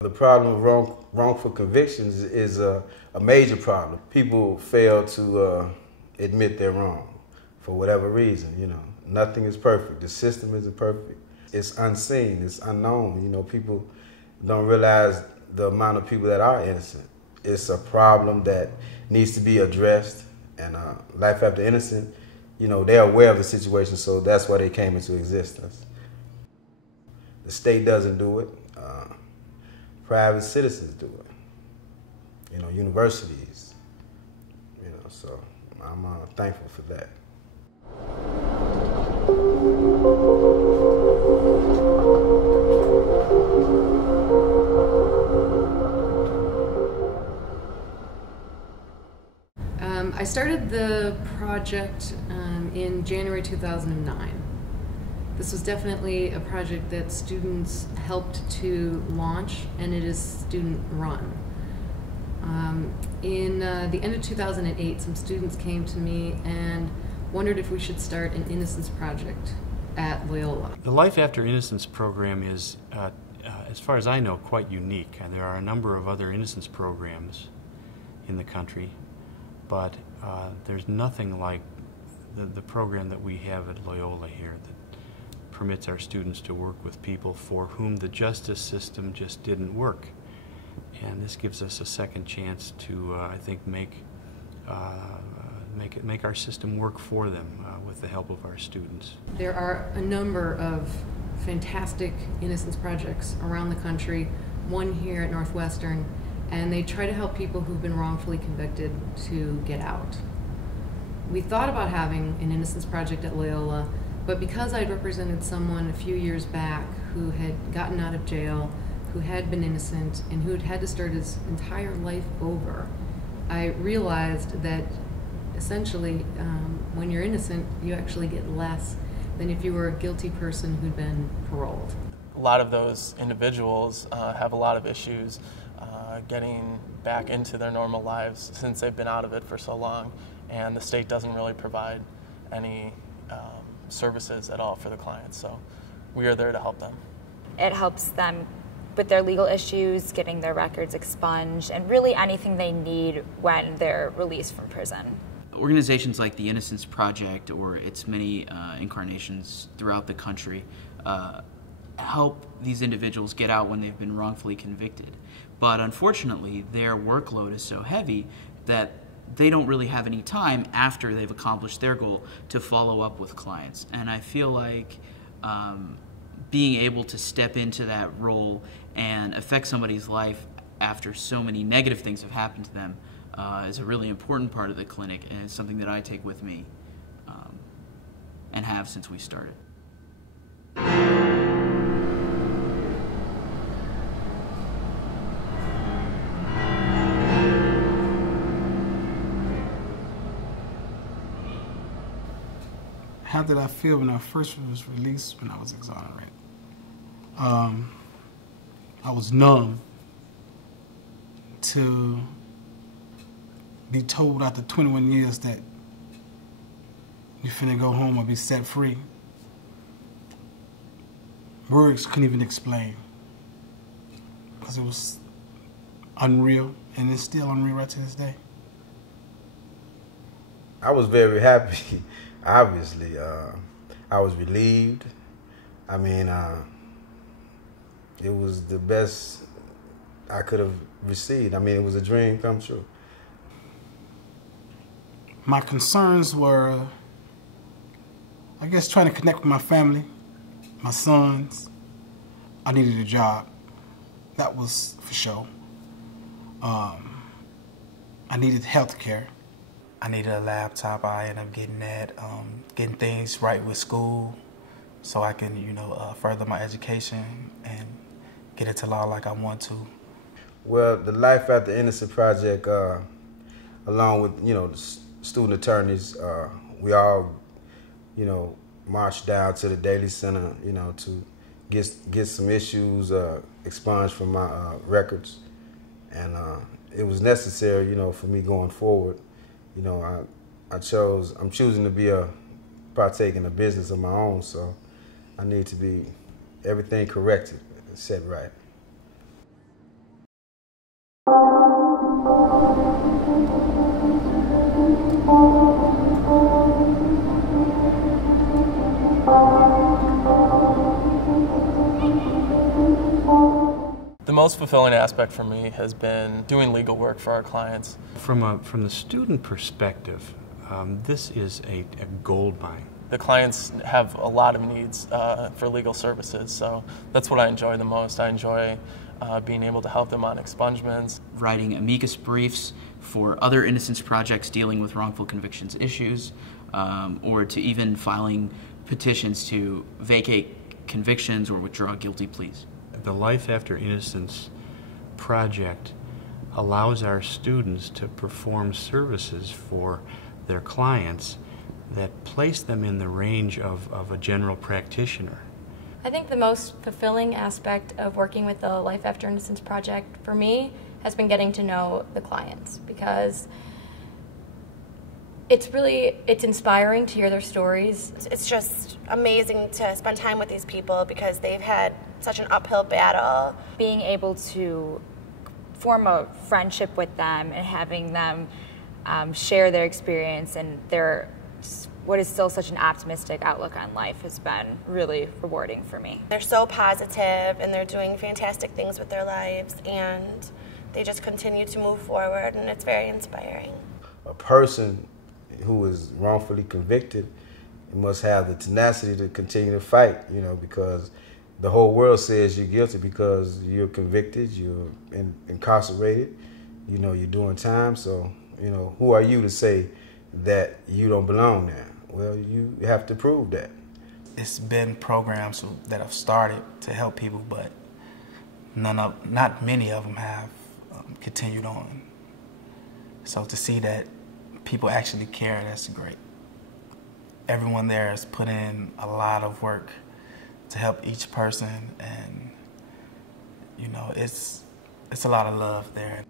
The problem of wrongful convictions is a major problem. People fail to admit they're wrong for whatever reason. Nothing is perfect. The system isn't perfect. It's unseen. It's unknown. People don't realize the amount of people that are innocent. It's a problem that needs to be addressed. And Life After Innocence, they're aware of the situation, so that's why they came into existence. The state doesn't do it. Private citizens do it. Universities. So I'm thankful for that. I started the project in January 2009. This was definitely a project that students helped to launch, and it is student-run. In the end of 2008, some students came to me and wondered if we should start an Innocence project at Loyola. The Life After Innocence program is, as far as I know, quite unique, and there are a number of other Innocence programs in the country, but there's nothing like the program that we have at Loyola here that permits our students to work with people for whom the justice system just didn't work. And this gives us a second chance to, I think, make our system work for them with the help of our students. There are a number of fantastic Innocence projects around the country, one here at Northwestern, and they try to help people who've been wrongfully convicted to get out. We thought about having an Innocence project at Loyola, but because I'd represented someone a few years back who had gotten out of jail, who had been innocent, and who had had to start his entire life over, I realized that essentially when you're innocent, you actually get less than if you were a guilty person who'd been paroled. A lot of those individuals have a lot of issues getting back into their normal lives since they've been out of it for so long, and the state doesn't really provide any services at all for the clients, so we are there to help them. It helps them with their legal issues, getting their records expunged, and really anything they need when they're released from prison. Organizations like the Innocence Project, or its many incarnations throughout the country, help these individuals get out when they've been wrongfully convicted. But unfortunately, their workload is so heavy that they don't really have any time after they've accomplished their goal to follow up with clients. And I feel like being able to step into that role and affect somebody's life after so many negative things have happened to them is a really important part of the clinic, and it's something that I take with me and have since we started. How did I feel when I first was released, when I was exonerated? I was numb to be told after 21 years that you're finna go home or be set free. Words couldn't even explain, because it was unreal, and it's still unreal right to this day. I was very happy. Obviously, I was relieved. I mean, it was the best I could have received. I mean, it was a dream come true. My concerns were, I guess, trying to connect with my family, my sons. I needed a job. That was for sure. I needed health care. I needed a laptop. I ended up getting that, getting things right with school so I can, further my education and get into law like I want to. Well, the Life After Innocence project, along with, the student attorneys, we all, marched down to the Daily Center, to get some issues expunged from my records. And it was necessary, for me going forward. I'm choosing to partake in a business of my own, so I need to be everything corrected and set right. most fulfilling aspect for me has been doing legal work for our clients. From the student perspective, this is a gold mine. The clients have a lot of needs for legal services, so that's what I enjoy the most. I enjoy being able to help them on expungements. Writing amicus briefs for other innocence projects dealing with wrongful convictions issues, or to even filing petitions to vacate convictions or withdraw guilty pleas. The Life After Innocence project allows our students to perform services for their clients that place them in the range of a general practitioner. I think the most fulfilling aspect of working with the Life After Innocence project for me has been getting to know the clients, because it's inspiring to hear their stories. It's just amazing to spend time with these people because they've had such an uphill battle. Being able to form a friendship with them and having them share their experience and their what is still such an optimistic outlook on life has been really rewarding for me. They're so positive and they're doing fantastic things with their lives, and they just continue to move forward, and it's very inspiring. A person who is wrongfully convicted must have the tenacity to continue to fight, because the whole world says you're guilty because you're convicted, you're incarcerated, you're doing time. So, who are you to say that you don't belong there? Well, you have to prove that. It's been programs that have started to help people, but not many of them have continued on. So to see that people actually care, that's great. Everyone there has put in a lot of work to help each person, and it's a lot of love there.